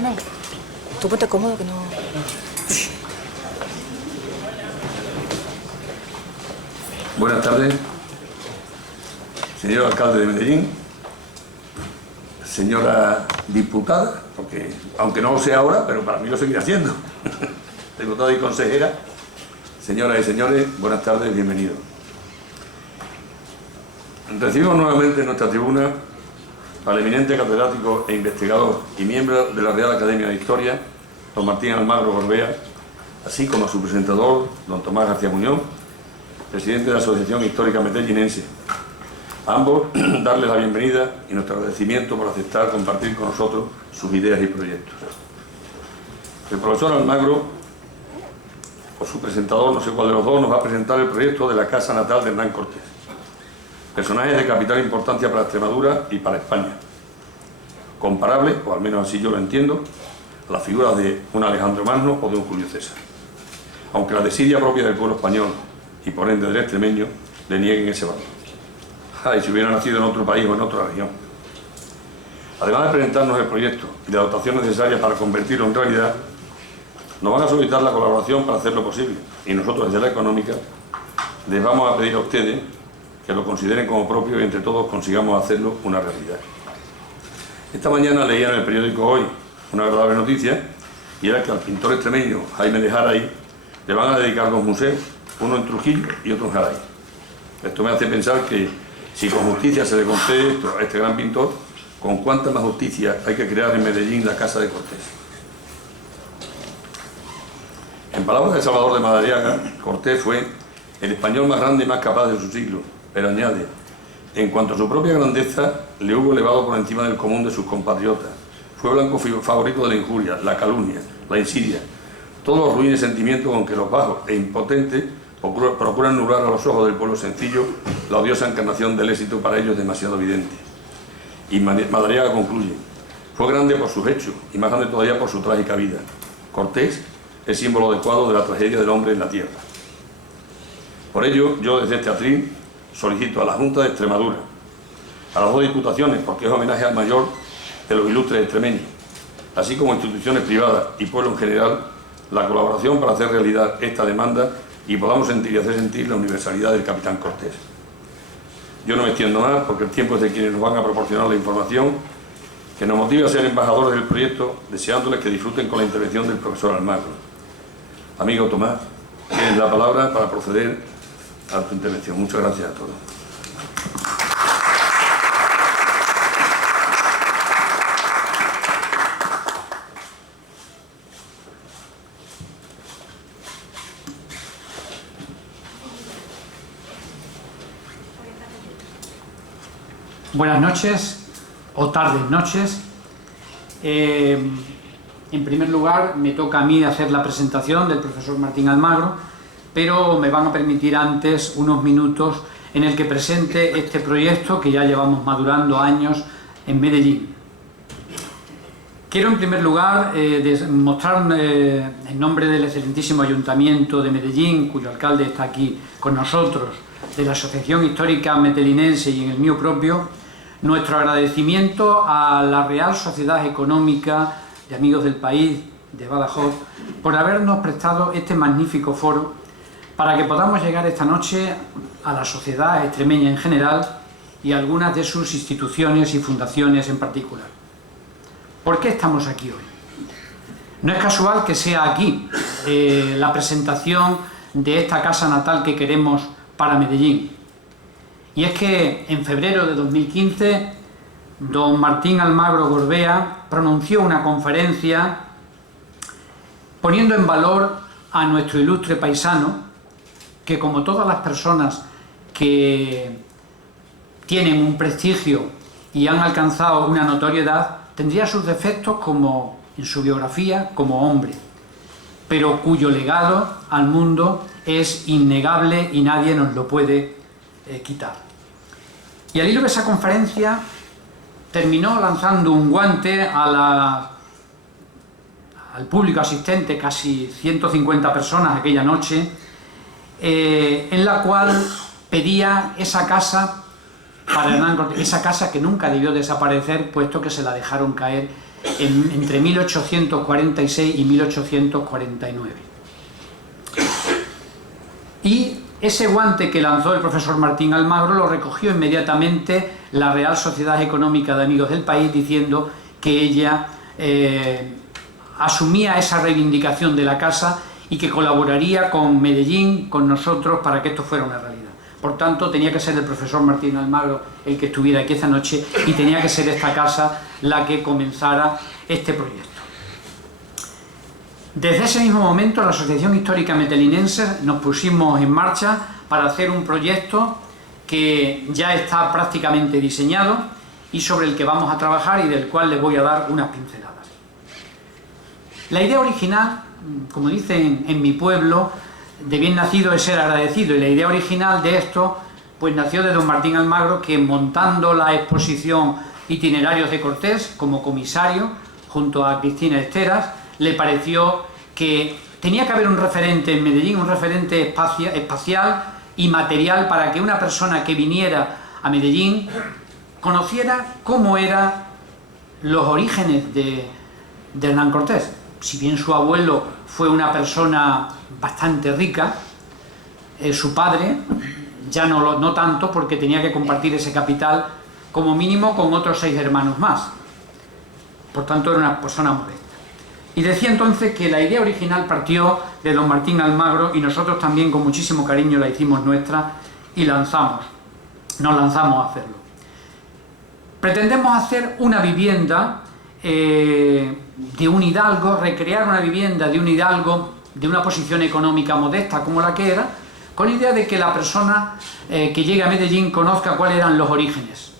No. Tú ponte cómodo que no... Buenas tardes, señor alcalde de Medellín, señora diputada, porque aunque no lo sea ahora, pero para mí lo seguirá siendo, diputada y consejera, señoras y señores, buenas tardes, bienvenidos. Recibimos nuevamente en nuestra tribuna al eminente catedrático e investigador y miembro de la Real Academia de Historia, don Martín Almagro Gorbea, así como a su presentador, don Tomás García Muñoz, presidente de la Asociación Histórica Medellinense. A ambos darles la bienvenida y nuestro agradecimiento por aceptar compartir con nosotros sus ideas y proyectos. El profesor Almagro, o su presentador, no sé cuál de los dos, nos va a presentar el proyecto de la casa natal de Hernán Cortés, personaje de capital importancia para Extremadura y para España, comparable, o al menos así yo lo entiendo, a las figuras de un Alejandro Magno o de un Julio César, aunque la desidia propia del pueblo español y por ende del extremeño le nieguen ese valor. Y si hubiera nacido en otro país o en otra región. Además de presentarnos el proyecto y la dotación necesaria para convertirlo en realidad, nos van a solicitar la colaboración para hacerlo posible, y nosotros desde la económica les vamos a pedir a ustedes que lo consideren como propio y entre todos consigamos hacerlo una realidad. Esta mañana leía en el periódico Hoy una agradable noticia, y era que al pintor extremeño Jaime de Jaray le van a dedicar dos museos, uno en Trujillo y otro en Jaray. Esto me hace pensar que si con justicia se le concede esto a este gran pintor, ¿con cuánta más justicia hay que crear en Medellín la Casa de Cortés? En palabras de Salvador de Madariaga, Cortés fue el español más grande y más capaz de su siglo, pero añade, en cuanto a su propia grandeza, le hubo elevado por encima del común de sus compatriotas. Fue blanco favorito de la injuria, la calumnia, la insidia, todos los ruines sentimientos con que los bajos e impotentes procuran nublar a los ojos del pueblo sencillo la odiosa encarnación del éxito para ellos demasiado evidente. Y Madariaga concluye, fue grande por sus hechos y más grande todavía por su trágica vida. Cortés es símbolo adecuado de la tragedia del hombre en la tierra. Por ello, yo desde este atril solicito a la Junta de Extremadura, a las dos diputaciones, porque es homenaje al mayor de los ilustres extremeños, así como instituciones privadas y pueblo en general, la colaboración para hacer realidad esta demanda y podamos sentir y hacer sentir la universalidad del capitán Cortés. Yo no me extiendo más porque el tiempo es de quienes nos van a proporcionar la información que nos motive a ser embajadores del proyecto, deseándoles que disfruten con la intervención del profesor Almagro. Amigo Tomás, tienes la palabra para proceder a tu intervención. Muchas gracias a todos. Buenas noches o tardes noches. En primer lugar, me toca a mí hacer la presentación del profesor Martín Almagro, pero me van a permitir antes unos minutos en el que presente este proyecto que ya llevamos madurando años en Medellín. Quiero en primer lugar mostrar en nombre del excelentísimo Ayuntamiento de Medellín, cuyo alcalde está aquí con nosotros, de la Asociación Histórica Medellinense y en el mío propio, nuestro agradecimiento a la Real Sociedad Económica de Amigos del País de Badajoz por habernos prestado este magnífico foro para que podamos llegar esta noche a la sociedad extremeña en general y a algunas de sus instituciones y fundaciones en particular. ¿Por qué estamos aquí hoy? No es casual que sea aquí la presentación de esta casa natal que queremos para Medellín. Y es que en febrero de 2015, don Martín Almagro Gorbea pronunció una conferencia poniendo en valor a nuestro ilustre paisano, que como todas las personas que tienen un prestigio y han alcanzado una notoriedad, tendría sus defectos como en su biografía como hombre, pero cuyo legado al mundo es innegable y nadie nos lo puede quitar. Y al hilo de esa conferencia terminó lanzando un guante al público asistente, casi 150 personas aquella noche, en la cual pedía esa casa para Hernán Cortés, esa casa que nunca debió desaparecer, puesto que se la dejaron caer entre 1846 y 1849. Y ese guante que lanzó el profesor Martín Almagro lo recogió inmediatamente la Real Sociedad Económica de Amigos del País, diciendo que ella asumía esa reivindicación de la casa y que colaboraría con Medellín, con nosotros, para que esto fuera una realidad. Por tanto, tenía que ser el profesor Martín Almagro el que estuviera aquí esta noche y tenía que ser esta casa la que comenzara este proyecto. Desde ese mismo momento, la Asociación Histórica Metelinense nos pusimos en marcha para hacer un proyecto que ya está prácticamente diseñado y sobre el que vamos a trabajar y del cual les voy a dar unas pinceladas. La idea original, como dicen en mi pueblo, de bien nacido es ser agradecido, y la idea original de esto pues nació de don Martín Almagro, que montando la exposición Itinerarios de Cortés como comisario junto a Cristina Esteras, le pareció que tenía que haber un referente en Medellín, un referente espacial y material, para que una persona que viniera a Medellín conociera cómo eran los orígenes de Hernán Cortés. Si bien su abuelo fue una persona bastante rica, su padre ya no tanto, porque tenía que compartir ese capital como mínimo con otros 6 hermanos más. Por tanto, era una persona modesta. Y decía entonces que la idea original partió de don Martín Almagro, y nosotros también con muchísimo cariño la hicimos nuestra y nos lanzamos a hacerlo. Pretendemos hacer una vivienda de un hidalgo, recrear una vivienda de un hidalgo de una posición económica modesta como la que era, con idea de que la persona que llegue a Medellín conozca cuáles eran los orígenes.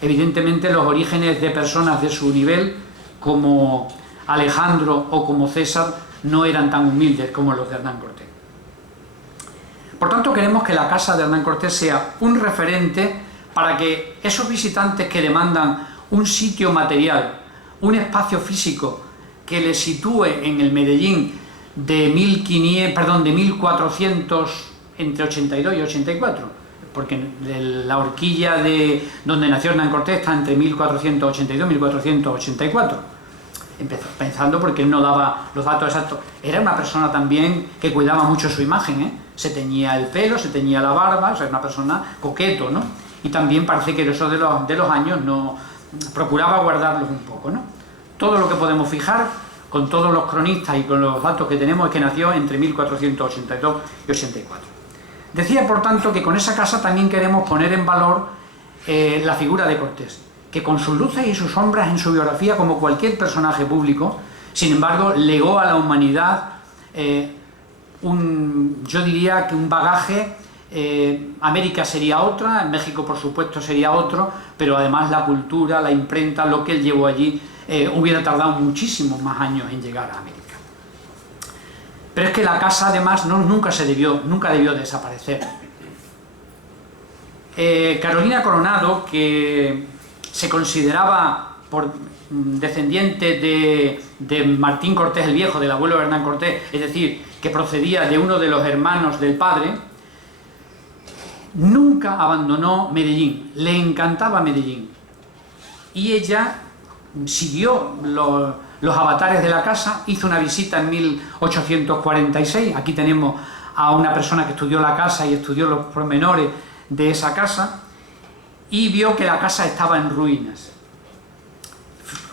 Evidentemente los orígenes de personas de su nivel, como Alejandro o como César, no eran tan humildes como los de Hernán Cortés. Por tanto, queremos que la casa de Hernán Cortés sea un referente para que esos visitantes que demandan un sitio material, un espacio físico que les sitúe en el Medellín de 1400, entre 82 y 84, porque la horquilla de donde nació Hernán Cortés está entre 1482 y 1484. Pensando porque él no daba los datos exactos. Era una persona también que cuidaba mucho su imagen, se teñía el pelo, se teñía la barba, o sea, era una persona coqueto, ¿no? Y también parece que eso de los años no procuraba guardarlos un poco, ¿no? Todo lo que podemos fijar con todos los cronistas y con los datos que tenemos es que nació entre 1482 y 84. Decía, por tanto, que con esa casa también queremos poner en valor la figura de Cortés, que con sus luces y sus sombras en su biografía, como cualquier personaje público, sin embargo, legó a la humanidad yo diría que un bagaje. América sería otra, en México por supuesto sería otro, pero además la cultura, la imprenta, lo que él llevó allí, hubiera tardado muchísimos más años en llegar a América. Pero es que la casa además nunca debió desaparecer. Carolina Coronado, que se consideraba descendiente de Martín Cortés el Viejo, del abuelo de Hernán Cortés, es decir, que procedía de uno de los hermanos del padre, nunca abandonó Medellín, le encantaba Medellín. Y ella siguió los avatares de la casa, hizo una visita en 1846, aquí tenemos a una persona que estudió la casa y estudió los pormenores de esa casa, y vio que la casa estaba en ruinas.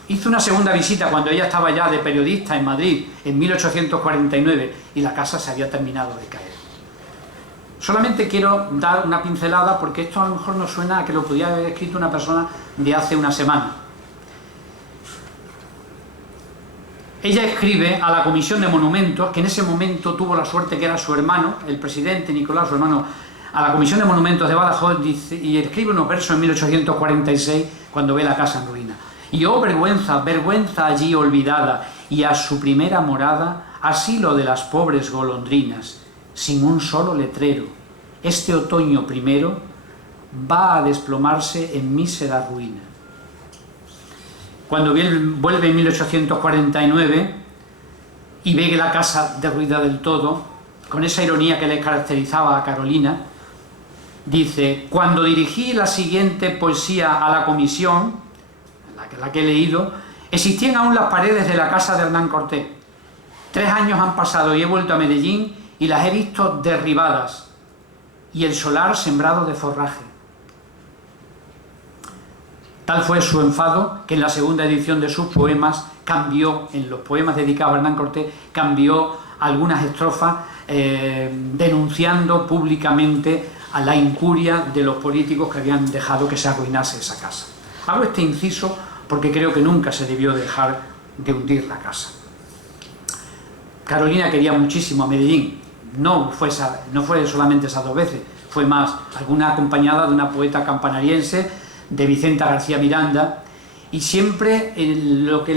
Hizo una segunda visita cuando ella estaba ya de periodista en Madrid, en 1849, y la casa se había terminado de caer. Solamente quiero dar una pincelada, porque esto a lo mejor nos suena a que lo podía haber escrito una persona de hace una semana. Ella escribe a la Comisión de Monumentos, que en ese momento tuvo la suerte que era su hermano, el presidente Nicolás, su hermano, a la Comisión de Monumentos de Badajoz, y escribe unos versos en 1846, cuando ve la casa en ruina. Y oh vergüenza, vergüenza allí olvidada, y a su primera morada, asilo de las pobres golondrinas, sin un solo letrero, este otoño primero va a desplomarse en mísera ruina. Cuando vuelve en 1849 y ve que la casa derruida del todo, con esa ironía que le caracterizaba a Carolina, Dice: cuando dirigí la siguiente poesía a la comisión, la que he leído, existían aún las paredes de la casa de Hernán Cortés. 3 años han pasado y he vuelto a Medellín y las he visto derribadas y el solar sembrado de forraje. Tal fue su enfado que en la segunda edición de sus poemas cambió, en los poemas dedicados a Hernán Cortés, cambió algunas estrofas denunciando públicamente a la incuria de los políticos que habían dejado que se arruinase esa casa. Hago este inciso porque creo que nunca se debió dejar de hundir la casa. Carolina quería muchísimo a Medellín, no fue solamente esas 2 veces, fue más, alguna acompañada de una poeta campanariense, de Vicenta García Miranda, y siempre lo que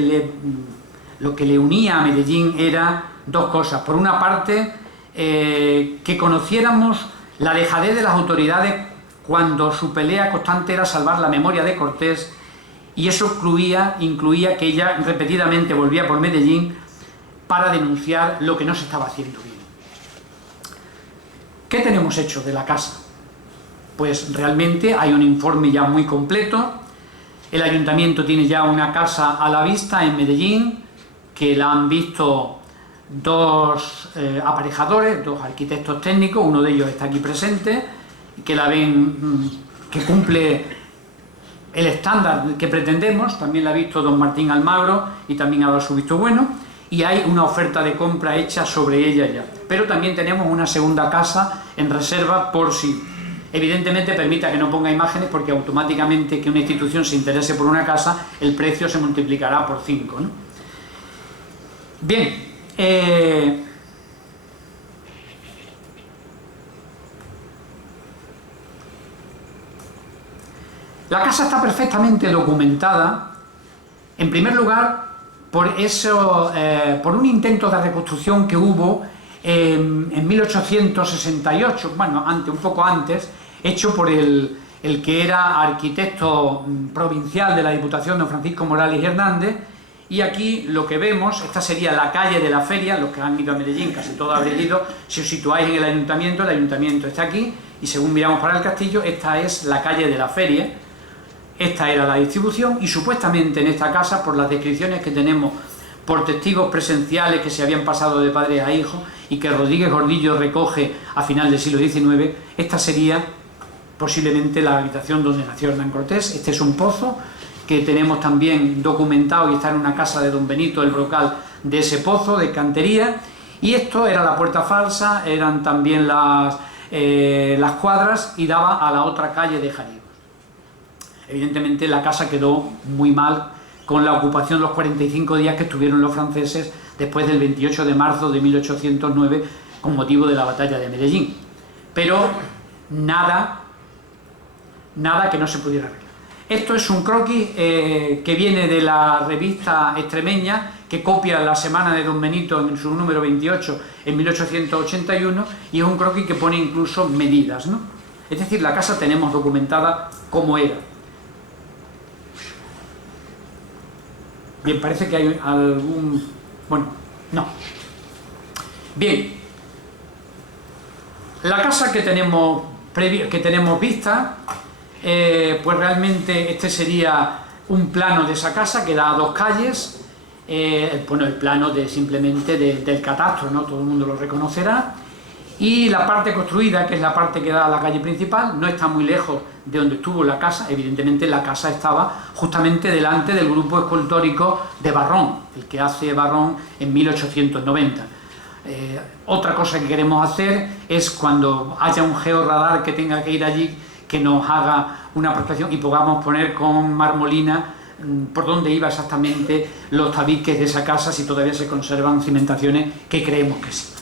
le unía a Medellín era 2 cosas. Por una parte, que conociéramos la dejadez de las autoridades cuando su pelea constante era salvar la memoria de Cortés, y eso incluía que ella repetidamente volvía por Medellín para denunciar lo que no se estaba haciendo bien. ¿Qué tenemos hecho de la casa? Pues realmente hay un informe ya muy completo. El ayuntamiento tiene ya una casa a la vista en Medellín, que la han visto 2 aparejadores, 2 arquitectos técnicos, uno de ellos está aquí presente, que la ven, que cumple el estándar que pretendemos. También la ha visto don Martín Almagro y también ha dado su visto bueno, y hay una oferta de compra hecha sobre ella ya. Pero también tenemos una segunda casa en reserva por si, evidentemente, permita que no ponga imágenes, porque automáticamente que una institución se interese por una casa, el precio se multiplicará por 5, ¿no? Bien, la casa está perfectamente documentada, en primer lugar, por un intento de reconstrucción que hubo en 1868, bueno, un poco antes, hecho por el que era arquitecto provincial de la Diputación, don Francisco Morales y Hernández. Y aquí lo que vemos, esta sería la calle de la Feria. Los que han ido a Medellín, casi todos habréis ido, si os situáis en el ayuntamiento está aquí, y según miramos para el castillo, esta es la calle de la Feria. Esta era la distribución, y supuestamente en esta casa, por las descripciones que tenemos por testigos presenciales que se habían pasado de padre a hijo y que Rodríguez Gordillo recoge a final del siglo XIX, esta sería posiblemente la habitación donde nació Hernán Cortés. Este es un pozo que tenemos también documentado y está en una casa de don Benito el Brocal de ese pozo de cantería, y esto era la puerta falsa, eran también las cuadras, y daba a la otra calle de Jarillos. Evidentemente la casa quedó muy mal con la ocupación, los 45 días que estuvieron los franceses después del 28 de marzo de 1809 con motivo de la batalla de Medellín, pero nada que no se pudiera arreglar. Esto es un croquis que viene de la revista extremeña, que copia La Semana de don Benito en su número 28 en 1881, y es un croquis que pone incluso medidas, ¿no? Es decir, la casa tenemos documentada cómo era. Bien, parece que hay algún... bueno, no. Bien, la casa que tenemos vista, pues realmente este sería un plano de esa casa que da a 2 calles. Bueno, el plano simplemente del catastro, ¿no? Todo el mundo lo reconocerá. Y la parte construida, que es la parte que da a la calle principal, no está muy lejos de donde estuvo la casa. Evidentemente la casa estaba justamente delante del grupo escultórico de Barrón, el que hace Barrón en 1890. Otra cosa que queremos hacer es, cuando haya un georradar que tenga que ir allí, que nos haga una prospección y podamos poner con marmolina por dónde iba exactamente los tabiques de esa casa, si todavía se conservan cimentaciones, que creemos que sí.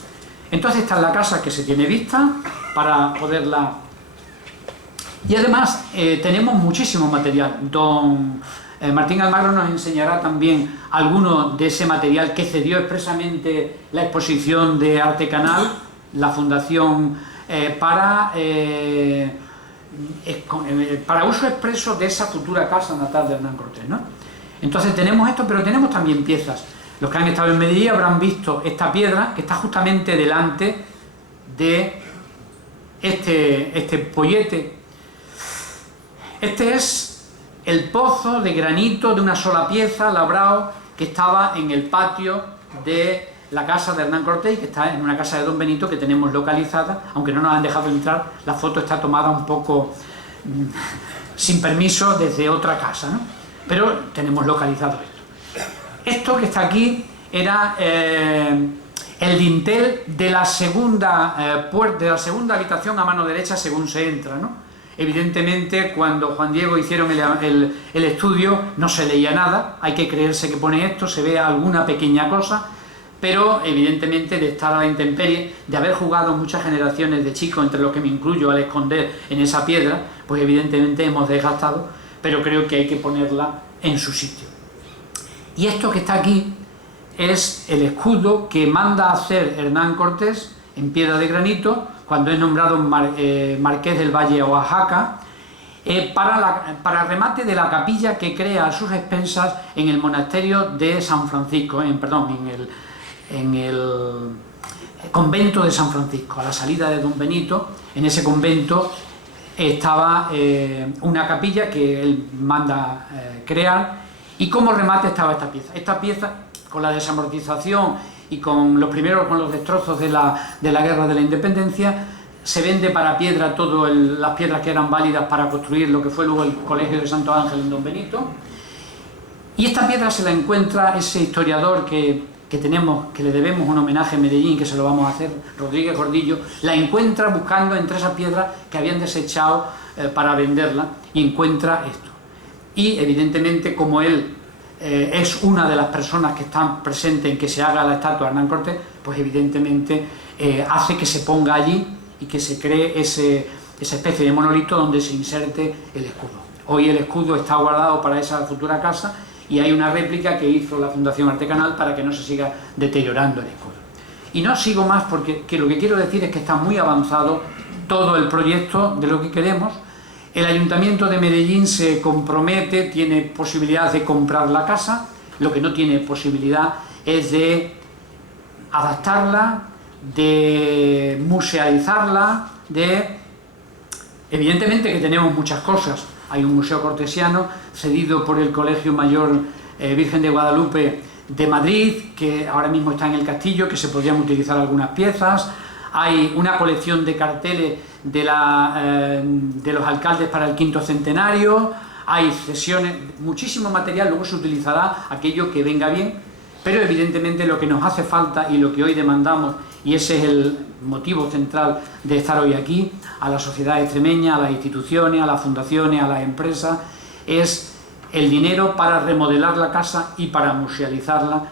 Entonces esta es la casa que se tiene vista para poderla... Y además tenemos muchísimo material. Don Martín Almagro nos enseñará también alguno de ese material que cedió expresamente la exposición de Arte Canal, la Fundación, para uso expreso de esa futura casa natal de Hernán Cortés, ¿no? Entonces tenemos esto, pero tenemos también piezas. Los que han estado en Medellín habrán visto esta piedra que está justamente delante de este pollete. Este es el pozo de granito de una sola pieza, labrado, que estaba en el patio de la casa de Hernán Cortés, que está en una casa de Don Benito que tenemos localizada, aunque no nos han dejado entrar. La foto está tomada un poco sin permiso desde otra casa, ¿no? Pero tenemos localizado esto. Esto que está aquí era el dintel de la segunda habitación a mano derecha según se entra, ¿no? Evidentemente, cuando Juan Diego hicieron el estudio no se leía nada, hay que creerse que pone esto, se ve alguna pequeña cosa, pero evidentemente de estar a la intemperie, de haber jugado muchas generaciones de chicos, entre los que me incluyo, al esconder en esa piedra, pues evidentemente hemos desgastado, pero creo que hay que ponerla en su sitio. Y esto que está aquí es el escudo que manda hacer Hernán Cortés en piedra de granito cuando es nombrado marqués del Valle de Oaxaca, para remate de la capilla que crea a sus expensas en el monasterio de San Francisco, en el convento de San Francisco. A la salida de Don Benito, en ese convento estaba una capilla que él manda crear, y como remate estaba esta pieza. Esta pieza, con la desamortización y con los destrozos de la guerra de la independencia, se vende para piedra todas las piedras que eran válidas para construir lo que fue luego el Colegio de Santo Ángel en Don Benito. Y esta piedra se la encuentra ese historiador que le debemos un homenaje en Medellín, que se lo vamos a hacer, Rodríguez Gordillo, la encuentra buscando entre esas piedras que habían desechado para venderla, y encuentra esto. Y evidentemente, como él es una de las personas que están presentes en que se haga la estatua de Hernán Cortés, pues evidentemente hace que se ponga allí y que se cree esa especie de monolito donde se inserte el escudo. Hoy el escudo está guardado para esa futura casa, y hay una réplica que hizo la Fundación Arte Canal para que no se siga deteriorando el escudo. Y no sigo más, porque lo que quiero decir es que está muy avanzado todo el proyecto de lo que queremos. El Ayuntamiento de Medellín se compromete, tiene posibilidad de comprar la casa, lo que no tiene posibilidad es de adaptarla, de musealizarla, evidentemente que tenemos muchas cosas. Hay un museo cortesiano cedido por el Colegio Mayor Virgen de Guadalupe de Madrid, que ahora mismo está en el castillo, que se podrían utilizar algunas piezas. Hay una colección de carteles de los alcaldes para el 5º centenario, hay cesiones, muchísimo material. Luego se utilizará aquello que venga bien, pero evidentemente lo que nos hace falta y lo que hoy demandamos, y ese es el motivo central de estar hoy aquí, a la sociedad extremeña, a las instituciones, a las fundaciones, a las empresas, es el dinero para remodelar la casa y para musealizarla,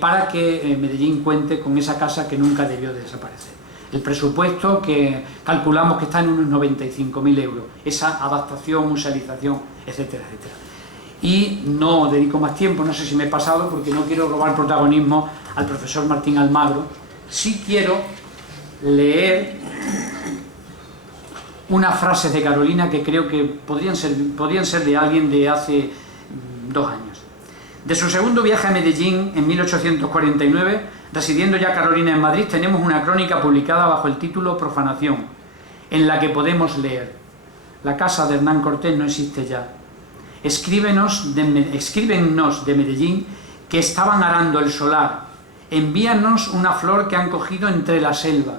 para que Medellín cuente con esa casa que nunca debió de desaparecer. El presupuesto que calculamos que está en unos 95.000 euros, esa adaptación, musealización, etcétera, etcétera. Y no dedico más tiempo, no sé si me he pasado, porque no quiero robar protagonismo al profesor Martín Almagro. Sí quiero leer unas frases de Carolina que creo que podrían ser de alguien de hace 2 años. De su segundo viaje a Medellín en 1849, residiendo ya Carolina en Madrid, tenemos una crónica publicada bajo el título Profanación, en la que podemos leer: la casa de Hernán Cortés no existe ya. Escríbenos de Medellín que estaban arando el solar. Envíanos una flor que han cogido entre la selva.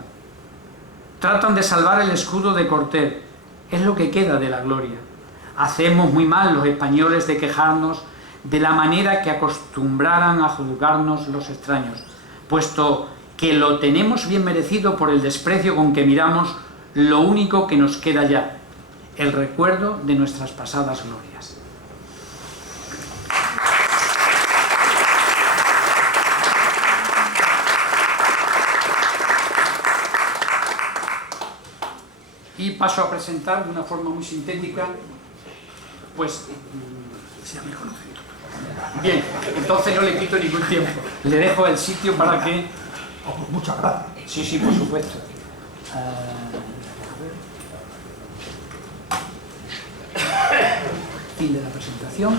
Tratan de salvar el escudo de Cortés. Es lo que queda de la gloria. Hacemos muy mal los españoles de quejarnos de la manera que acostumbraran a juzgarnos los extraños, puesto que lo tenemos bien merecido por el desprecio con que miramos lo único que nos queda ya, el recuerdo de nuestras pasadas glorias. Y paso a presentar de una forma muy sintética, pues, bien, entonces no le quito ningún tiempo, le dejo el sitio para que... Muchas gracias. Sí, sí, por supuesto. Fin de la presentación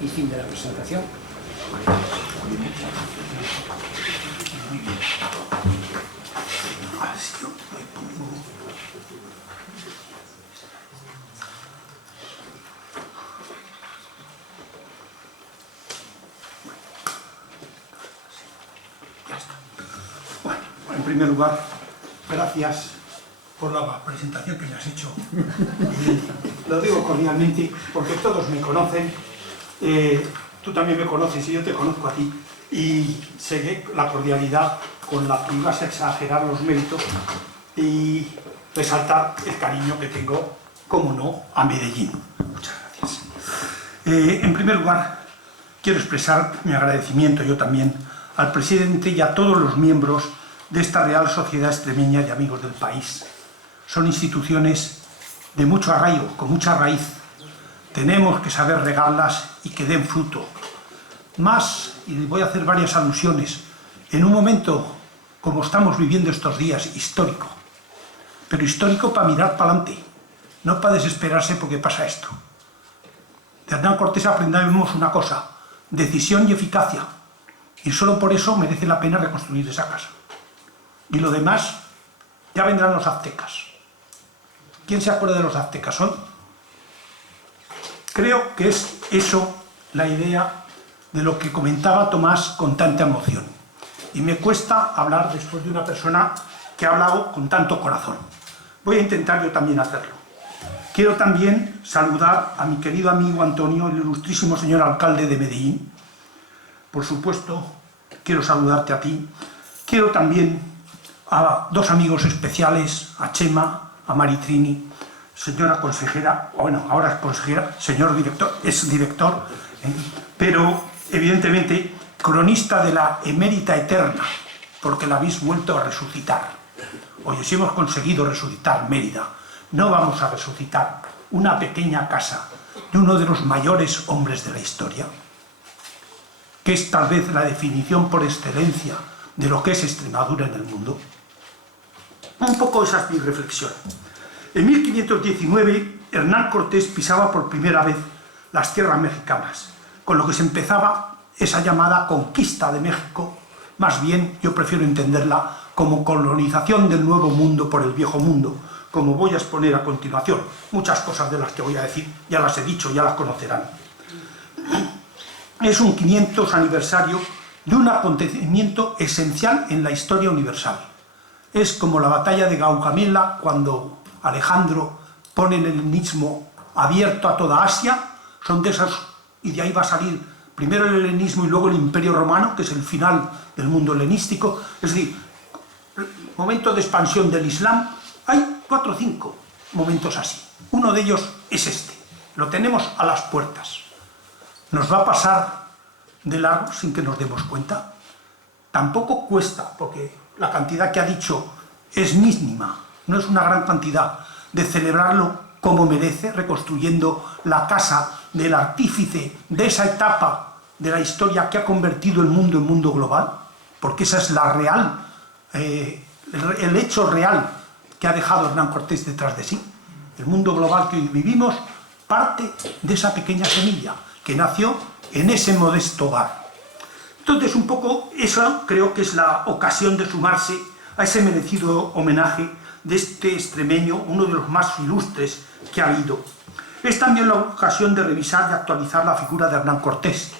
y fin de la presentación. Así yo me pongo... En primer lugar, gracias por la presentación que me has hecho. Y lo digo cordialmente porque todos me conocen, tú también me conoces y yo te conozco a ti, y sé la cordialidad con la que ibas a exagerar los méritos y resaltar el cariño que tengo, como no, a Medellín. Muchas gracias. En primer lugar, quiero expresar mi agradecimiento yo también al presidente y a todos los miembros de esta Real Sociedad Extremeña de Amigos del País. Son instituciones de mucho arraigo, con mucha raíz. Tenemos que saber regarlas y que den fruto. Más, y voy a hacer varias alusiones, en un momento como estamos viviendo estos días, histórico, pero histórico para mirar para adelante, no para desesperarse porque pasa esto. De Hernán Cortés aprendamos una cosa: decisión y eficacia, y solo por eso merece la pena reconstruir esa casa. Y lo demás, ya vendrán los aztecas. ¿Quién se acuerda de los aztecas hoy? Creo que es eso la idea de lo que comentaba Tomás con tanta emoción. Y me cuesta hablar después de una persona que ha hablado con tanto corazón. Voy a intentar yo también hacerlo. Quiero también saludar a mi querido amigo Antonio, el ilustrísimo señor alcalde de Medellín. Por supuesto, quiero saludarte a ti. Quiero también a dos amigos especiales, a Chema, a Maritrini, señora consejera, bueno, ahora es consejera, señor director, es director, pero evidentemente cronista de la emérita eterna, porque la habéis vuelto a resucitar. Oye, si hemos conseguido resucitar Mérida, no vamos a resucitar una pequeña casa de uno de los mayores hombres de la historia, que es tal vez la definición por excelencia de lo que es Extremadura en el mundo. Un poco esa es mi reflexión. En 1519, Hernán Cortés pisaba por primera vez las tierras mexicanas, con lo que se empezaba esa llamada conquista de México. Más bien, yo prefiero entenderla como colonización del Nuevo Mundo por el Viejo Mundo, como voy a exponer a continuación. Muchas cosas de las que voy a decir ya las he dicho, ya las conocerán. Es un 500 aniversario de un acontecimiento esencial en la historia universal. Es como la batalla de Gaugamela, cuando Alejandro pone el helenismo abierto a toda Asia. Son de esas, y de ahí va a salir primero el helenismo y luego el Imperio Romano, que es el final del mundo helenístico. Es decir, momento de expansión del Islam. Hay 4 o 5 momentos así. Uno de ellos es este. Lo tenemos a las puertas. ¿Nos va a pasar de largo sin que nos demos cuenta? Tampoco cuesta, porque la cantidad que ha dicho es mínima, no es una gran cantidad, de celebrarlo como merece, reconstruyendo la casa del artífice de esa etapa de la historia que ha convertido el mundo en mundo global, porque esa es la real, el hecho real que ha dejado Hernán Cortés detrás de sí. El mundo global que hoy vivimos parte de esa pequeña semilla que nació en ese modesto hogar. Entonces, un poco esa creo que es la ocasión de sumarse a ese merecido homenaje de este extremeño, uno de los más ilustres que ha habido. Es también la ocasión de revisar y actualizar la figura de Hernán Cortés,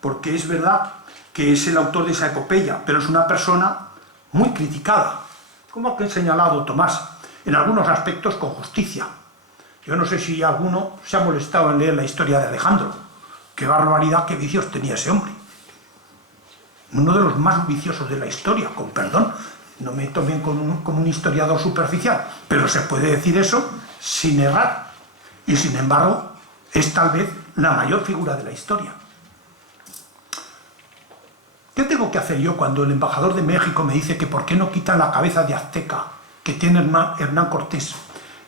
porque es verdad que es el autor de esa epopeya, pero es una persona muy criticada, como ha señalado Tomás, en algunos aspectos con justicia. Yo no sé si alguno se ha molestado en leer la historia de Alejandro. Qué barbaridad, qué vicios tenía ese hombre. Uno de los más viciosos de la historia, con perdón. No me tomen como un historiador superficial, pero se puede decir eso sin errar. Y sin embargo, es tal vez la mayor figura de la historia. ¿Qué tengo que hacer yo cuando el embajador de México me dice que por qué no quitan la cabeza de azteca que tiene Hernán Cortés?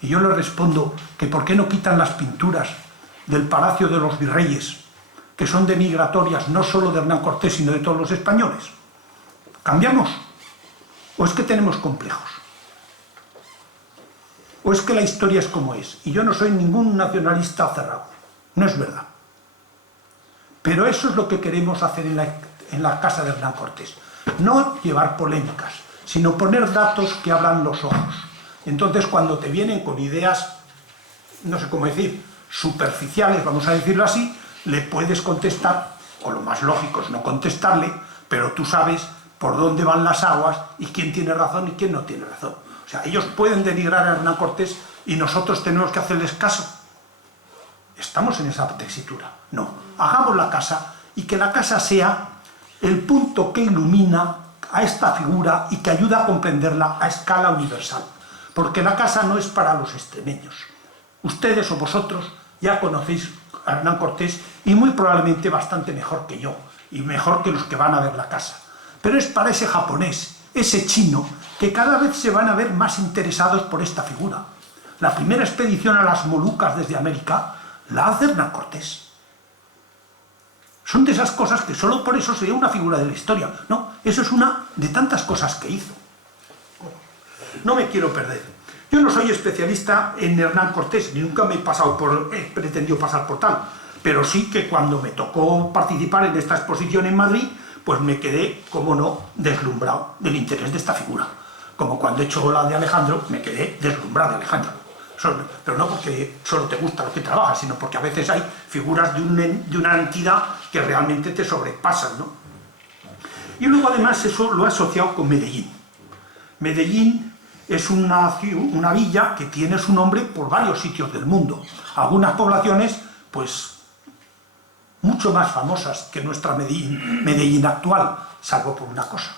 Y yo le respondo que por qué no quitan las pinturas del Palacio de los Virreyes, que son denigratorias no solo de Hernán Cortés, sino de todos los españoles. ¿Cambiamos? ¿O es que tenemos complejos? ¿O es que la historia es como es? Y yo no soy ningún nacionalista cerrado. No es verdad. Pero eso es lo que queremos hacer en la casa de Hernán Cortés. No llevar polémicas, sino poner datos que abran los ojos. Entonces, cuando te vienen con ideas, no sé cómo decir, superficiales, vamos a decirlo así, le puedes contestar, o lo más lógico es no contestarle, pero tú sabes por dónde van las aguas y quién tiene razón y quién no tiene razón. O sea, ellos pueden denigrar a Hernán Cortés y nosotros tenemos que hacerles caso. ¿Estamos en esa tesitura? No. Hagamos la casa y que la casa sea el punto que ilumina a esta figura y que ayuda a comprenderla a escala universal. Porque la casa no es para los extremeños. Ustedes o vosotros ya conocéis a Hernán Cortés y muy probablemente bastante mejor que yo y mejor que los que van a ver la casa. Pero es para ese japonés, ese chino, que cada vez se van a ver más interesados por esta figura. La primera expedición a las Molucas desde América la hace Hernán Cortés. Son de esas cosas que solo por eso sería una figura de la historia. No, eso es una de tantas cosas que hizo. No me quiero perder. Yo no soy especialista en Hernán Cortés, ni nunca me he pretendido pasar por tal, pero sí que cuando me tocó participar en esta exposición en Madrid, pues me quedé, como no, deslumbrado del interés de esta figura. Como cuando he hecho la de Alejandro, me quedé deslumbrado de Alejandro. Pero no porque solo te gusta lo que trabajas, sino porque a veces hay figuras de una entidad que realmente te sobrepasan, ¿no? Y luego además eso lo he asociado con Medellín. Medellín es una villa que tiene su nombre por varios sitios del mundo. Algunas poblaciones, pues, mucho más famosas que nuestra Medellín actual, salvo por una cosa,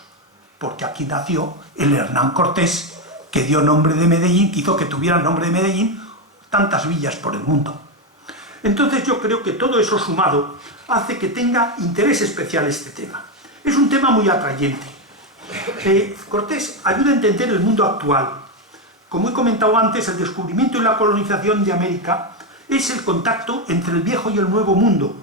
porque aquí nació el Hernán Cortés, que dio nombre de Medellín, que hizo que tuviera el nombre de Medellín tantas villas por el mundo. Entonces yo creo que todo eso sumado hace que tenga interés especial este tema. Es un tema muy atrayente. Cortés ayuda a entender el mundo actual. Como he comentado antes, el descubrimiento y la colonización de América es el contacto entre el viejo y el nuevo mundo,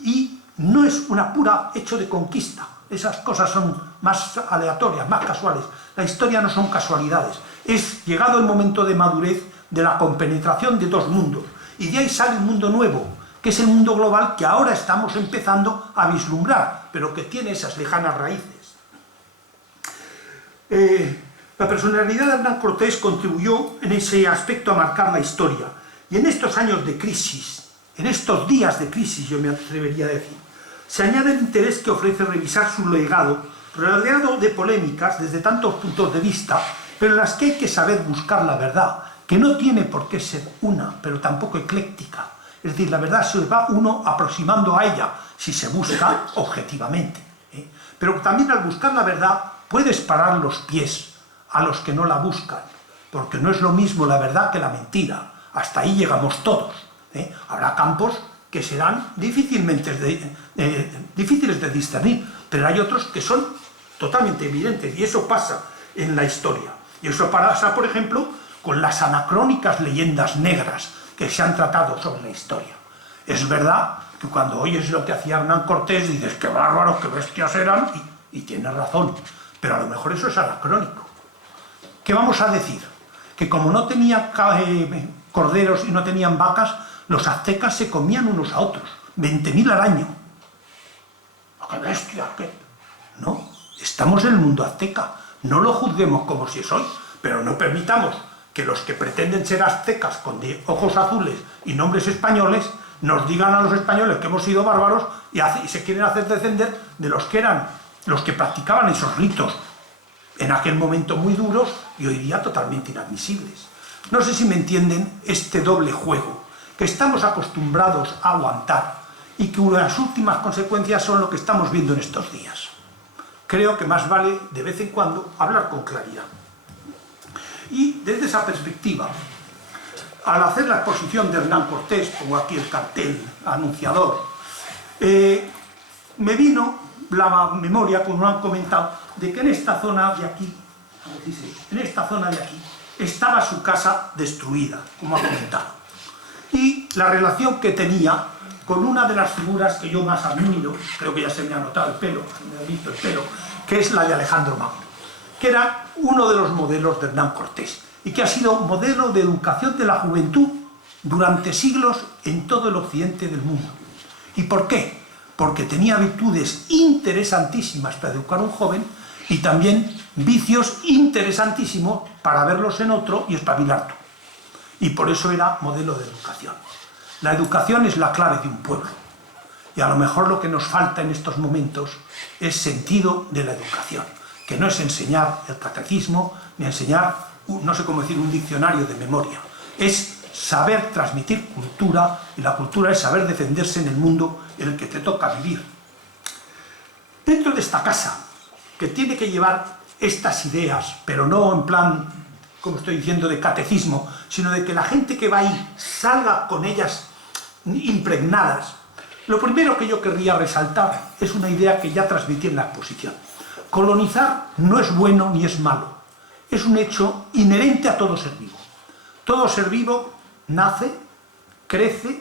y no es una pura hecho de conquista. Esas cosas son más aleatorias, más casuales. La historia no son casualidades. Es llegado el momento de madurez de la compenetración de dos mundos. Y de ahí sale un mundo nuevo, que es el mundo global que ahora estamos empezando a vislumbrar, pero que tiene esas lejanas raíces. La personalidad de Hernán Cortés contribuyó en ese aspecto a marcar la historia. Y en estos años de crisis, en estos días de crisis, yo me atrevería a decir, se añade el interés que ofrece revisar su legado, rodeado de polémicas desde tantos puntos de vista, pero en las que hay que saber buscar la verdad, que no tiene por qué ser una, pero tampoco ecléctica. Es decir, la verdad se va uno aproximando a ella, si se busca objetivamente. Pero también al buscar la verdad puedes parar los pies a los que no la buscan, porque no es lo mismo la verdad que la mentira. Hasta ahí llegamos todos. Habrá campos que serán difíciles de discernir, pero hay otros que son totalmente evidentes, y eso pasa en la historia. Y eso pasa, por ejemplo, con las anacrónicas leyendas negras que se han tratado sobre la historia. Es verdad que cuando oyes lo que hacía Hernán Cortés dices qué bárbaros, qué bestias eran, y tienes razón, pero a lo mejor eso es anacrónico. ¿Qué vamos a decir? Que como no tenían corderos y no tenían vacas, los aztecas se comían unos a otros, 20.000 al año. ¡Qué bestia! ¿Qué? No, estamos en el mundo azteca, no lo juzguemos como si es hoy, pero no permitamos que los que pretenden ser aztecas con ojos azules y nombres españoles nos digan a los españoles que hemos sido bárbaros y se quieren hacer descender de los que eran los que practicaban esos ritos en aquel momento muy duros y hoy día totalmente inadmisibles. No sé si me entienden este doble juego que estamos acostumbrados a aguantar y cuyas últimas consecuencias son lo que estamos viendo en estos días. Creo que más vale de vez en cuando hablar con claridad. Y desde esa perspectiva, al hacer la exposición de Hernán Cortés, pongo aquí el cartel anunciador, me vino la memoria, como han comentado, de que en esta zona de aquí, estaba su casa destruida, como ha comentado. Y la relación que tenía con una de las figuras que yo más admiro, creo que ya se me ha notado el pelo, me ha visto el pelo, que es la de Alejandro Magno, que era uno de los modelos de Hernán Cortés y que ha sido modelo de educación de la juventud durante siglos en todo el occidente del mundo. ¿Y por qué? Porque tenía virtudes interesantísimas para educar a un joven y también vicios interesantísimos para verlos en otro y espabilar tú. Y por eso era modelo de educación. La educación es la clave de un pueblo. Y a lo mejor lo que nos falta en estos momentos es sentido de la educación, que no es enseñar el catecismo, ni enseñar, no sé cómo decir, un diccionario de memoria. Es saber transmitir cultura, y la cultura es saber defenderse en el mundo en el que te toca vivir. Dentro de esta casa, que tiene que llevar estas ideas, pero no en plan, como estoy diciendo, de catecismo, sino de que la gente que va ahí salga con ellas impregnadas, lo primero que yo querría resaltar es una idea que ya transmití en la exposición. Colonizar no es bueno ni es malo, es un hecho inherente a todo ser vivo. Todo ser vivo nace, crece,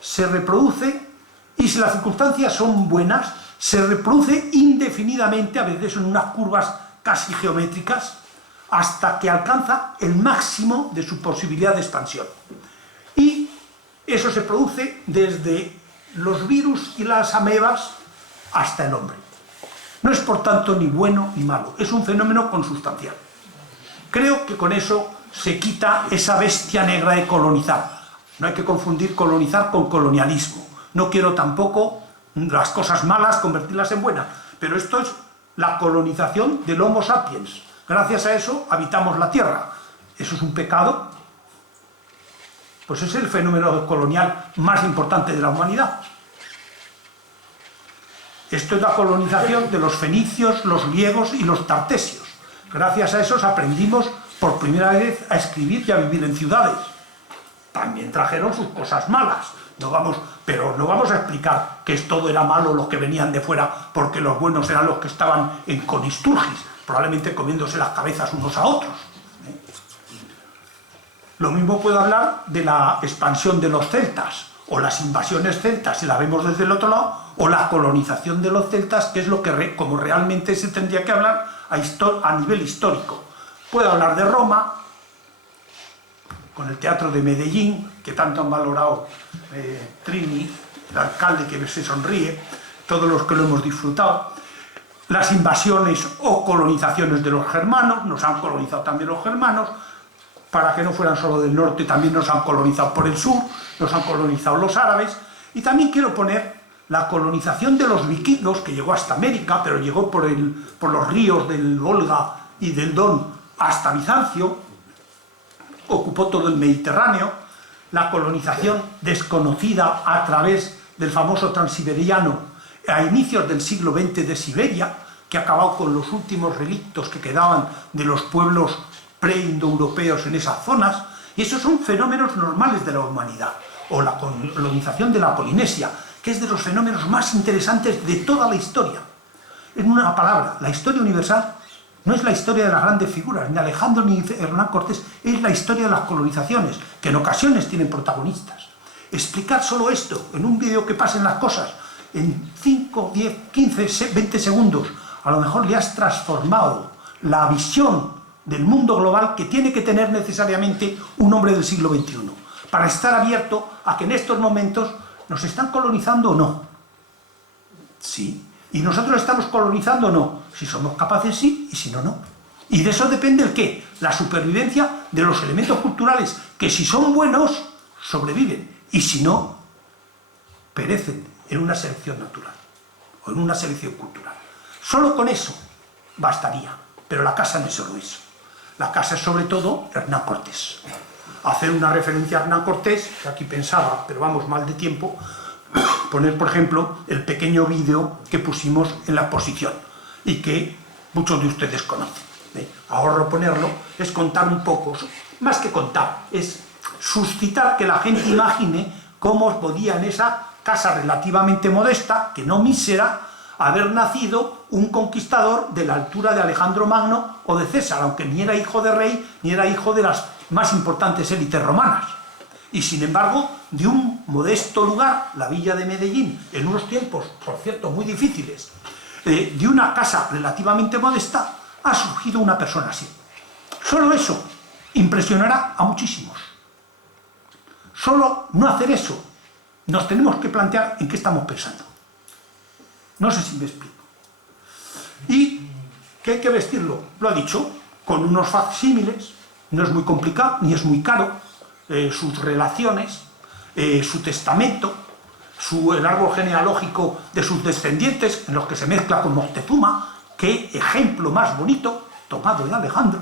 se reproduce y si las circunstancias son buenas, se reproduce indefinidamente, a veces en unas curvas casi geométricas, hasta que alcanza el máximo de su posibilidad de expansión. Y eso se produce desde los virus y las amebas hasta el hombre. No es por tanto ni bueno ni malo, es un fenómeno consustancial. Creo que con eso se quita esa bestia negra de colonizar. No hay que confundir colonizar con colonialismo. No quiero tampoco las cosas malas convertirlas en buenas, pero esto es la colonización del Homo sapiens. Gracias a eso habitamos la Tierra. ¿Eso es un pecado? Pues es el fenómeno colonial más importante de la humanidad. Esto es la colonización de los fenicios, los griegos y los tartesios. Gracias a esos aprendimos por primera vez a escribir y a vivir en ciudades. También trajeron sus cosas malas, pero no vamos a explicar que todo era malo los que venían de fuera, porque los buenos eran los que estaban en Conisturgis, probablemente comiéndose las cabezas unos a otros. Lo mismo puedo hablar de la expansión de los celtas, o las invasiones celtas, si la vemos desde el otro lado, o la colonización de los celtas, que es lo que como realmente se tendría que hablar a nivel histórico. Puedo hablar de Roma, con el teatro de Medellín, que tanto han valorado Trini, el alcalde que se sonríe, todos los que lo hemos disfrutado. Las invasiones o colonizaciones de los germanos, nos han colonizado también los germanos, para que no fueran solo del norte, también nos han colonizado por el sur, nos han colonizado los árabes, y también quiero poner la colonización de los vikingos, que llegó hasta América, pero llegó por los ríos del Volga y del Don hasta Bizancio, ocupó todo el Mediterráneo, la colonización desconocida a través del famoso transiberiano a inicios del siglo XX de Siberia, que ha acabado con los últimos relictos que quedaban de los pueblos pre-indoeuropeos en esas zonas, y esos son fenómenos normales de la humanidad. O la colonización de la Polinesia, que es de los fenómenos más interesantes de toda la historia. En una palabra, la historia universal no es la historia de las grandes figuras, ni Alejandro ni Hernán Cortés, es la historia de las colonizaciones, que en ocasiones tienen protagonistas. Explicar solo esto en un vídeo que pasen las cosas en 5, 10, 15, 20 segundos, a lo mejor le has transformado la visión del mundo global que tiene que tener necesariamente un hombre del siglo XXI, para estar abierto a que en estos momentos nos están colonizando o no. Sí. ¿Y nosotros estamos colonizando o no? Si somos capaces, sí, y si no, no. Y de eso depende el qué, la supervivencia de los elementos culturales, que si son buenos, sobreviven, y si no, perecen en una selección natural, o en una selección cultural. Solo con eso bastaría, pero la casa no es solo eso. La casa es sobre todo Hernán Cortés. Hacer una referencia a Hernán Cortés, que aquí pensaba, pero vamos mal de tiempo, poner, por ejemplo, el pequeño vídeo que pusimos en la exposición y que muchos de ustedes conocen. Ahorro ponerlo, es contar un poco, más que contar, es suscitar que la gente imagine cómo podía en esa casa relativamente modesta, que no mísera, haber nacido un conquistador de la altura de Alejandro Magno o de César, aunque ni era hijo de rey, ni era hijo de las más importantes élites romanas. Y sin embargo, de un modesto lugar, la villa de Medellín, en unos tiempos, por cierto, muy difíciles, de una casa relativamente modesta, ha surgido una persona así. Solo eso impresionará a muchísimos. Solo no hacer eso, nos tenemos que plantear en qué estamos pensando. No sé si me explico. Y que hay que vestirlo, lo ha dicho, con unos facsímiles, no es muy complicado, ni es muy caro, sus relaciones, su testamento, el árbol genealógico de sus descendientes, en los que se mezcla con Moctezuma. Qué ejemplo más bonito, tomado de Alejandro.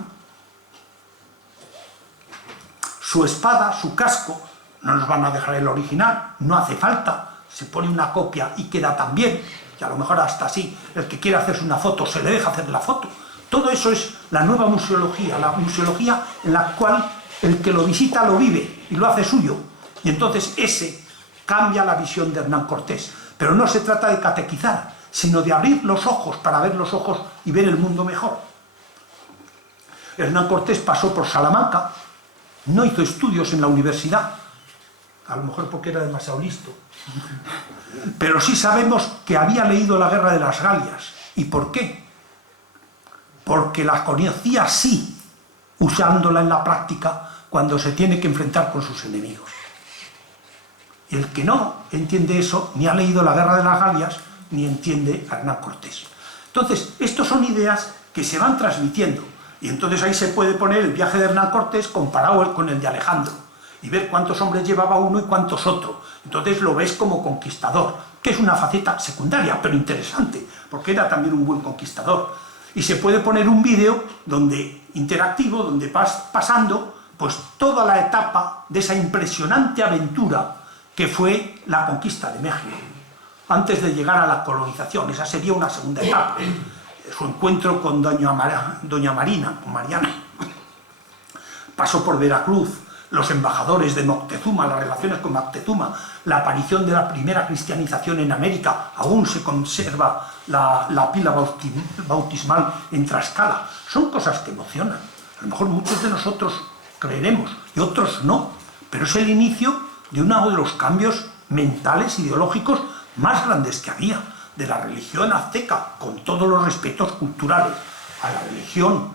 Su espada, su casco, no nos van a dejar el original, no hace falta, se pone una copia y queda tan bien, y a lo mejor hasta así, el que quiera hacerse una foto se le deja hacer la foto. Todo eso es la nueva museología, la museología en la cual el que lo visita lo vive y lo hace suyo. Y entonces ese cambia la visión de Hernán Cortés. Pero no se trata de catequizar, sino de abrir los ojos para ver los ojos y ver el mundo mejor. Hernán Cortés pasó por Salamanca, no hizo estudios en la universidad, a lo mejor porque era demasiado listo, pero sí sabemos que había leído la Guerra de las Galias. ¿Y por qué? Porque la conocía así, usándola en la práctica cuando se tiene que enfrentar con sus enemigos. Y el que no entiende eso, ni ha leído la Guerra de las Galias, ni entiende a Hernán Cortés. Entonces, estas son ideas que se van transmitiendo, y entonces ahí se puede poner el viaje de Hernán Cortés comparado con el de Alejandro, y ver cuántos hombres llevaba uno y cuántos otro. Entonces lo ves como conquistador, que es una faceta secundaria, pero interesante, porque era también un buen conquistador. Y se puede poner un vídeo interactivo, donde vas pasando pues toda la etapa de esa impresionante aventura que fue la conquista de México, antes de llegar a la colonización. Esa sería una segunda etapa, su encuentro con doña Marina, con Mariana. Pasó por Veracruz, los embajadores de Moctezuma, las relaciones con Moctezuma, la aparición de la primera cristianización en América, aún se conserva la pila bautismal en Tlaxcala. Son cosas que emocionan. A lo mejor muchos de nosotros creeremos y otros no, pero es el inicio de uno de los cambios mentales, ideológicos más grandes que había, de la religión azteca, con todos los respetos culturales, a la religión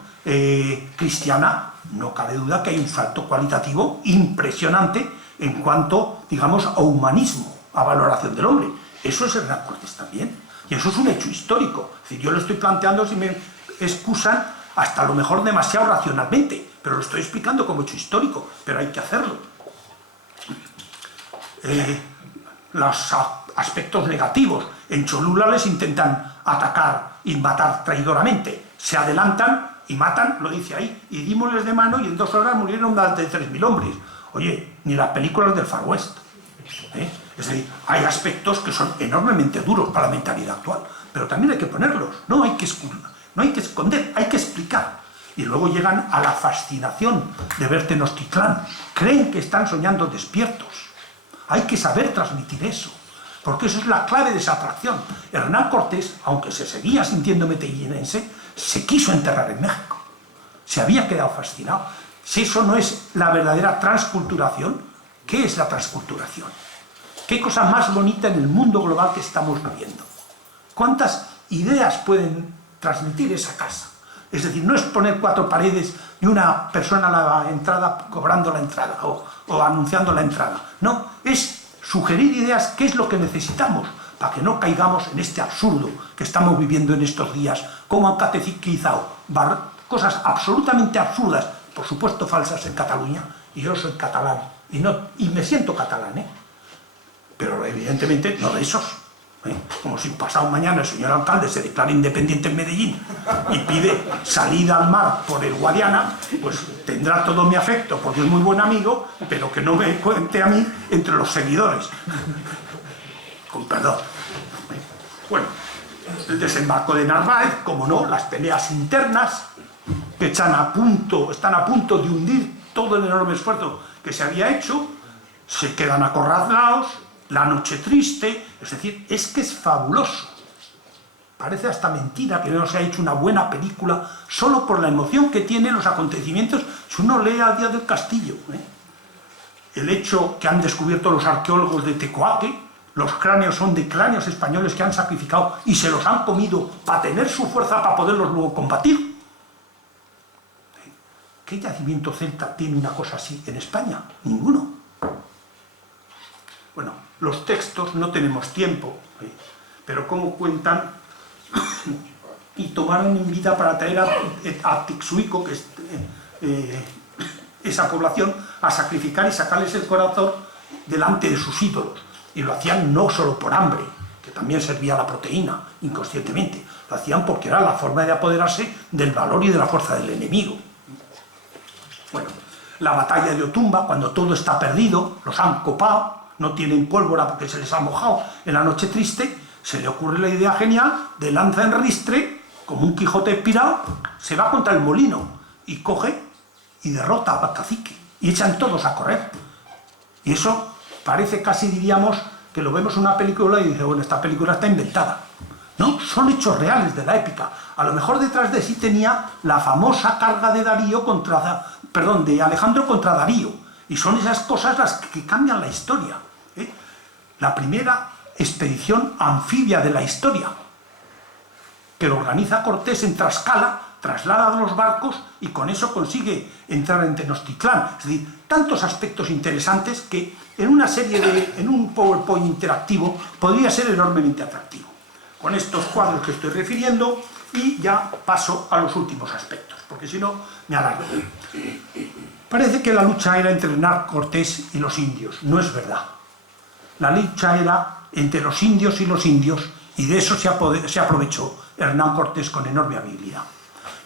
cristiana. No cabe duda que hay un salto cualitativo impresionante en cuanto, digamos, a humanismo, a valoración del hombre. Eso es Hernán Cortés también, y eso es un hecho histórico. Es decir, yo lo estoy planteando, si me excusan, hasta lo mejor demasiado racionalmente, pero lo estoy explicando como hecho histórico, pero hay que hacerlo. Los aspectos negativos, en Cholula les intentan atacar y matar traidoramente, se adelantan y matan, lo dice ahí, y dímosles de mano, y en 2 horas murieron más de 3.000 hombres. Oye, ni las películas del Far West. Es decir, hay aspectos que son enormemente duros para la mentalidad actual, pero también hay que ponerlos, no hay que esconder, hay que explicar. Y luego llegan a la fascinación de ver Tenochtitlán. Creen que están soñando despiertos. Hay que saber transmitir eso, porque eso es la clave de esa atracción. Hernán Cortés, aunque se seguía sintiendo metellinense, se quiso enterrar en México. Se había quedado fascinado. Si eso no es la verdadera transculturación, ¿qué es la transculturación? ¿Qué cosa más bonita en el mundo global que estamos viviendo? ¿Cuántas ideas pueden transmitir esa casa? Es decir, no es poner 4 paredes y una persona a la entrada cobrando la entrada o anunciando la entrada. No, es sugerir ideas, qué es lo que necesitamos para que no caigamos en este absurdo que estamos viviendo en estos días, como han catequizado cosas absolutamente absurdas, por supuesto falsas en Cataluña, y yo soy catalán, y me siento catalán, pero evidentemente no de esos. Como si pasado mañana el señor alcalde se declara independiente en Medellín y pide salida al mar por el Guadiana, pues tendrá todo mi afecto porque es muy buen amigo, pero que no me cuente a mí entre los seguidores. Con perdón. Bueno, el desembarco de Narváez, como no, las peleas internas que están a punto de hundir todo el enorme esfuerzo que se había hecho, se quedan acorralados. La noche triste, es decir, es que es fabuloso. Parece hasta mentira que no se ha hecho una buena película solo por la emoción que tienen los acontecimientos. Si uno lee a Díaz del Castillo, el hecho que han descubierto los arqueólogos de Tecoaque, los cráneos son de cráneos españoles que han sacrificado y se los han comido para tener su fuerza para poderlos luego combatir. ¿Qué yacimiento celta tiene una cosa así en España? Ninguno. Bueno, los textos no tenemos tiempo, pero cómo cuentan y tomaron en vida para traer a Tixuico, que es esa población, a sacrificar y sacarles el corazón delante de sus ídolos. Y lo hacían no solo por hambre, que también servía la proteína, inconscientemente. Lo hacían porque era la forma de apoderarse del valor y de la fuerza del enemigo. Bueno, la batalla de Otumba, cuando todo está perdido, los han copado, no tienen pólvora porque se les ha mojado en la noche triste, se le ocurre la idea genial de lanza en ristre, como un Quijote expirado, se va contra el molino y coge y derrota al cacique. Y echan todos a correr. Y eso parece casi, diríamos, que lo vemos en una película y dice, bueno, esta película está inventada. No, son hechos reales de la épica. A lo mejor detrás de sí tenía la famosa carga de de Alejandro contra Darío. Y son esas cosas las que cambian la historia. La primera expedición anfibia de la historia, que lo organiza Cortés en Tlaxcala, traslada los barcos y con eso consigue entrar en Tenochtitlán. Es decir, tantos aspectos interesantes que en en un PowerPoint interactivo podría ser enormemente atractivo. Con estos cuadros que estoy refiriendo, y ya paso a los últimos aspectos, porque si no me alargo. Parece que la lucha era entre Hernán Cortés y los indios. No es verdad. La lucha era entre los indios y de eso se aprovechó Hernán Cortés con enorme habilidad.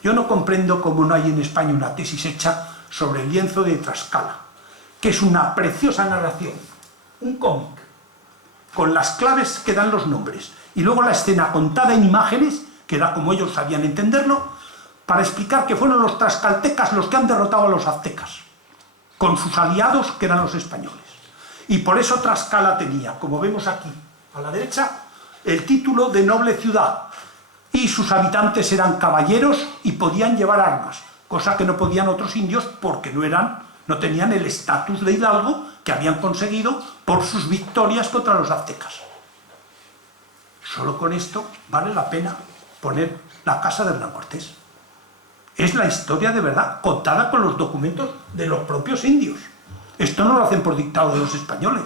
Yo no comprendo cómo no hay en España una tesis hecha sobre el lienzo de Tlaxcala, que es una preciosa narración, un cómic, con las claves que dan los nombres, y luego la escena contada en imágenes, que era como ellos sabían entenderlo, para explicar que fueron los tlaxcaltecas los que han derrotado a los aztecas, con sus aliados que eran los españoles. Y por eso Tlaxcala tenía, como vemos aquí a la derecha, el título de noble ciudad, y sus habitantes eran caballeros y podían llevar armas, cosa que no podían otros indios porque no tenían el estatus de hidalgo que habían conseguido por sus victorias contra los aztecas. Solo con esto vale la pena poner la casa de Hernán Cortés. Es la historia de verdad, contada con los documentos de los propios indios. Esto no lo hacen por dictado de los españoles,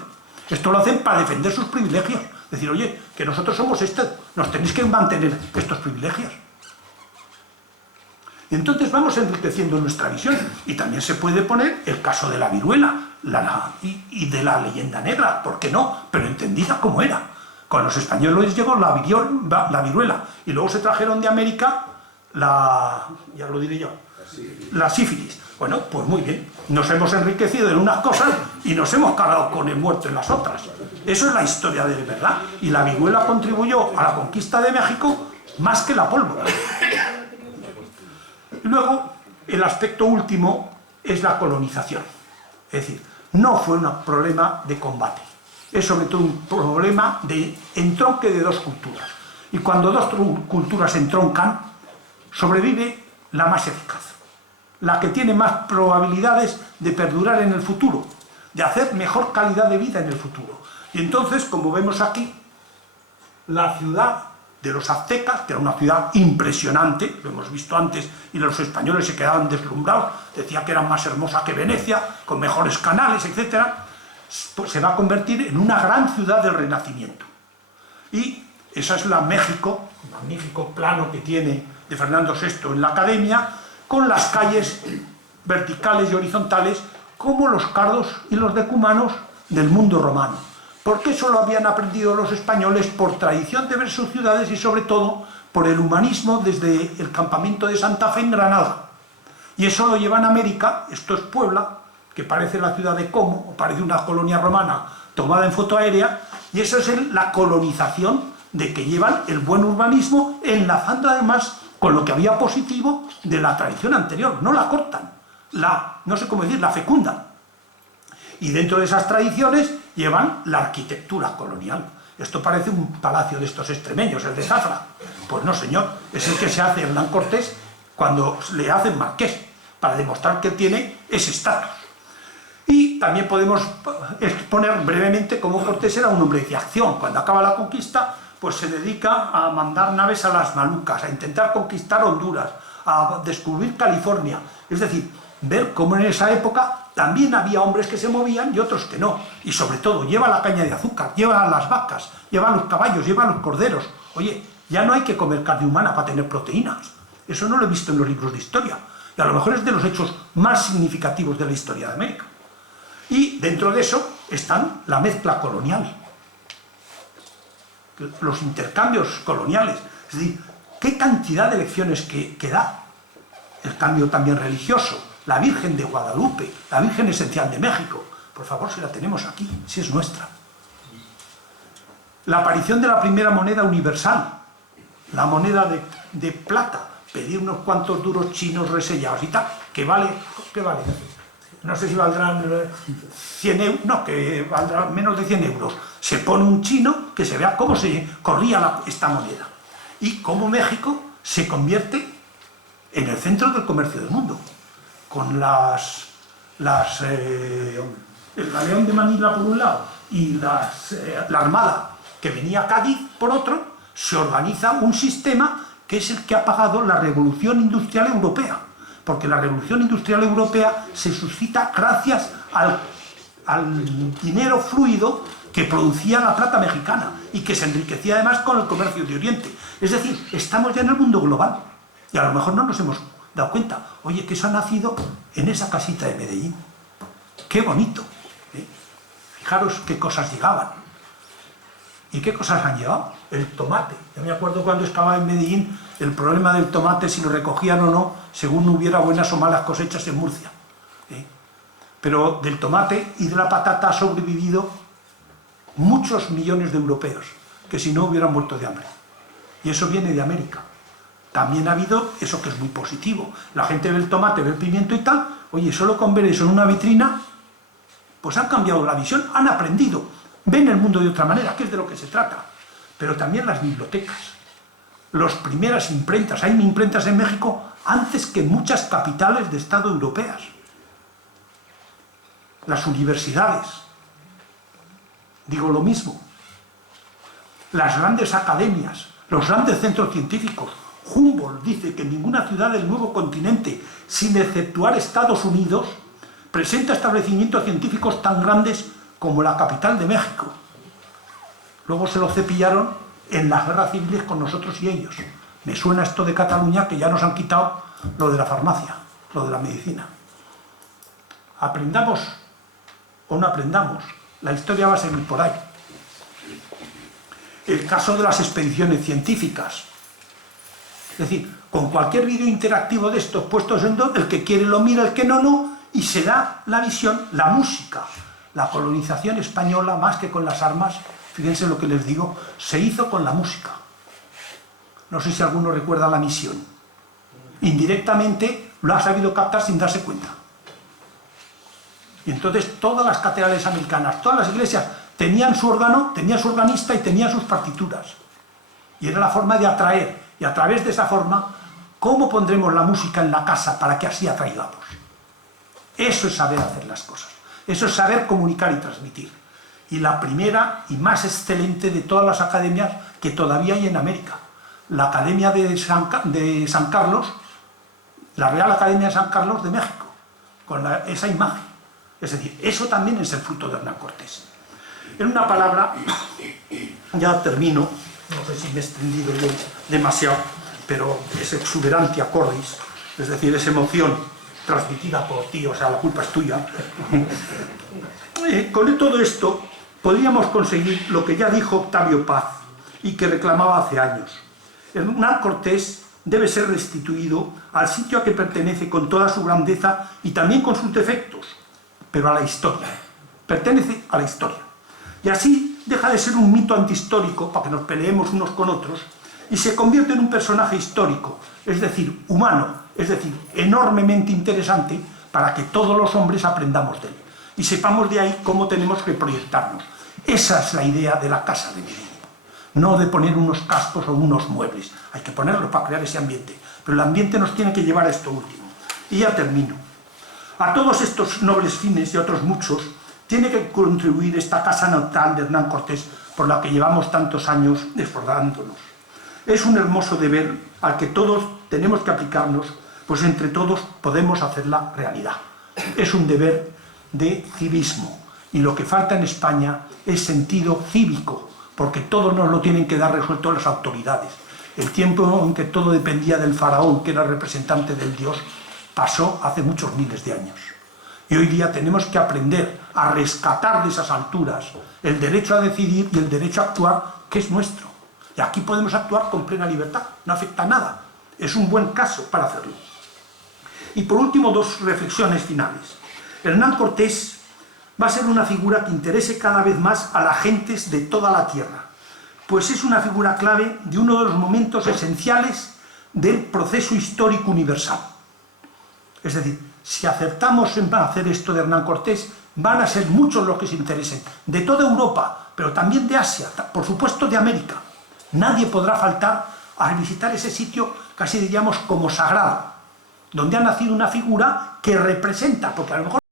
esto lo hacen para defender sus privilegios. Decir, oye, que nosotros somos nos tenéis que mantener estos privilegios. Y entonces vamos enriqueciendo nuestra visión. Y también se puede poner el caso de la viruela y de la leyenda negra, ¿por qué no? Pero entendida como era. Con los españoles llegó la viruela y luego se trajeron de América ya lo diré yo, la sífilis. Bueno, pues muy bien, nos hemos enriquecido en unas cosas y nos hemos cargado con el muerto en las otras. Eso es la historia de verdad. Y la viruela contribuyó a la conquista de México más que la pólvora. Y luego, el aspecto último es la colonización. Es decir, no fue un problema de combate, es sobre todo un problema de entronque de dos culturas. Y cuando dos culturas entroncan, sobrevive la más eficaz, la que tiene más probabilidades de perdurar en el futuro, de hacer mejor calidad de vida en el futuro. Y entonces, como vemos aquí, la ciudad de los aztecas, que era una ciudad impresionante, lo hemos visto antes, y los españoles se quedaban deslumbrados, decía que era más hermosa que Venecia, con mejores canales, etc., pues se va a convertir en una gran ciudad del Renacimiento. Y esa es la México, el magnífico plano que tiene de Fernando VI en la Academia, con las calles verticales y horizontales, como los cardos y los decumanos del mundo romano. Porque eso lo habían aprendido los españoles por tradición de ver sus ciudades y sobre todo por el humanismo desde el campamento de Santa Fe en Granada. Y eso lo llevan a América, esto es Puebla, que parece la ciudad de Como, o parece una colonia romana tomada en foto aérea, y eso es la colonización de que llevan el buen urbanismo, enlazando además con lo que había positivo de la tradición anterior, no la cortan, no sé cómo decir, la fecundan. Y dentro de esas tradiciones llevan la arquitectura colonial. Esto parece un palacio de estos extremeños, el de Zafra. Pues no, señor, es el que se hace Hernán Cortés cuando le hacen marqués, para demostrar que tiene ese estatus. Y también podemos exponer brevemente cómo Cortés era un hombre de acción. Cuando acaba la conquista, pues se dedica a mandar naves a las Malucas, a intentar conquistar Honduras, a descubrir California. Es decir, ver cómo en esa época también había hombres que se movían y otros que no. Y sobre todo, lleva la caña de azúcar, lleva las vacas, lleva los caballos, lleva los corderos. Oye, ya no hay que comer carne humana para tener proteínas. Eso no lo he visto en los libros de historia. Y a lo mejor es de los hechos más significativos de la historia de América. Y dentro de eso están la mezcla colonial. los intercambios coloniales. Es decir, qué cantidad de lecciones que da. El cambio también religioso, la Virgen de Guadalupe, la Virgen esencial de México. Por favor, si la tenemos aquí, si es nuestra. La aparición de la primera moneda universal, la moneda de plata, pedir unos cuantos duros chinos resellados y tal, que vale, ¿qué vale? No sé si valdrán 100 euros, no, que valdrán menos de 100 euros. Se pone un chino que se vea cómo se corría esta moneda. Y cómo México se convierte en el centro del comercio del mundo. Con el galeón de Manila por un lado y la armada que venía a Cádiz por otro, se organiza un sistema que es el que ha pagado la revolución industrial europea, porque la revolución industrial europea se suscita gracias al dinero fluido que producía la plata mexicana y que se enriquecía además con el comercio de Oriente. Es decir, estamos ya en el mundo global y a lo mejor no nos hemos dado cuenta. Oye, que eso ha nacido en esa casita de Medellín. ¡Qué bonito! ¿Eh? Fijaros qué cosas llegaban. ¿Y qué cosas han llegado? El tomate. Yo me acuerdo cuando estaba en Medellín, el problema del tomate, si lo recogían o no, según hubiera buenas o malas cosechas en Murcia. Pero del tomate y de la patata ha sobrevivido muchos millones de europeos, que si no hubieran muerto de hambre. Y eso viene de América. También ha habido eso que es muy positivo. La gente ve el tomate, ve el pimiento y tal. Oye, solo con ver eso en una vitrina, pues han cambiado la visión, han aprendido. Ven el mundo de otra manera, que es de lo que se trata. Pero también las bibliotecas, las primeras imprentas. Hay imprentas en México antes que en muchas capitales de Estado europeas. Las universidades, digo lo mismo. Las grandes academias, los grandes centros científicos. Humboldt dice que ninguna ciudad del nuevo continente, sin exceptuar Estados Unidos, presenta establecimientos científicos tan grandes como la capital de México. Luego se lo cepillaron en las guerras civiles con nosotros y ellos. Me suena esto de Cataluña, que ya nos han quitado lo de la farmacia, lo de la medicina. Aprendamos o no aprendamos, la historia va a seguir por ahí. El caso de las expediciones científicas. Es decir, con cualquier vídeo interactivo de estos puestos en dos, el que quiere lo mira, el que no, no, y se da la visión, la música. La colonización española, más que con las armas, fíjense lo que les digo, se hizo con la música. No sé si alguno recuerda La Misión. Indirectamente lo ha sabido captar sin darse cuenta. Y entonces todas las catedrales americanas, todas las iglesias tenían su órgano, tenían su organista y tenían sus partituras. Y era la forma de atraer. Y a través de esa forma, ¿cómo pondremos la música en la casa para que así atraigamos? Eso es saber hacer las cosas. Eso es saber comunicar y transmitir. Y la primera y más excelente de todas las academias que todavía hay en América. La Academia de San Carlos, la Real Academia de San Carlos de México, con esa imagen. Es decir, eso también es el fruto de Hernán Cortés. En una palabra, ya termino, no sé si me he extendido yo demasiado, pero es exuberancia cordis, es decir, es emoción transmitida por ti, o sea, la culpa es tuya. Con todo esto podríamos conseguir lo que ya dijo Octavio Paz y que reclamaba hace años. Hernán Cortés debe ser restituido al sitio a que pertenece con toda su grandeza y también con sus defectos, pero a la historia. Pertenece a la historia. Y así deja de ser un mito antihistórico para que nos peleemos unos con otros y se convierte en un personaje histórico, es decir, humano, es decir, enormemente interesante para que todos los hombres aprendamos de él y sepamos de ahí cómo tenemos que proyectarnos. Esa es la idea de la Casa de Medellín, no de poner unos cascos o unos muebles, hay que ponerlos para crear ese ambiente, pero el ambiente nos tiene que llevar a esto último. Y ya termino. A todos estos nobles fines y otros muchos tiene que contribuir esta casa natal de Hernán Cortés por la que llevamos tantos años esforzándonos. Es un hermoso deber al que todos tenemos que aplicarnos, pues entre todos podemos hacerla realidad. Es un deber de civismo y lo que falta en España es sentido cívico, porque todo nos lo tienen que dar resuelto las autoridades. El tiempo en que todo dependía del faraón, que era el representante del dios, pasó hace muchos miles de años. Y hoy día tenemos que aprender a rescatar de esas alturas el derecho a decidir y el derecho a actuar que es nuestro. Y aquí podemos actuar con plena libertad, no afecta a nada. Es un buen caso para hacerlo. Y por último, dos reflexiones finales. Hernán Cortés va a ser una figura que interese cada vez más a las gentes de toda la tierra, pues es una figura clave de uno de los momentos esenciales del proceso histórico universal. Es decir, si acertamos en hacer esto de Hernán Cortés, van a ser muchos los que se interesen, de toda Europa, pero también de Asia, por supuesto de América. Nadie podrá faltar a visitar ese sitio, casi diríamos como sagrado, donde ha nacido una figura que representa, porque a lo mejor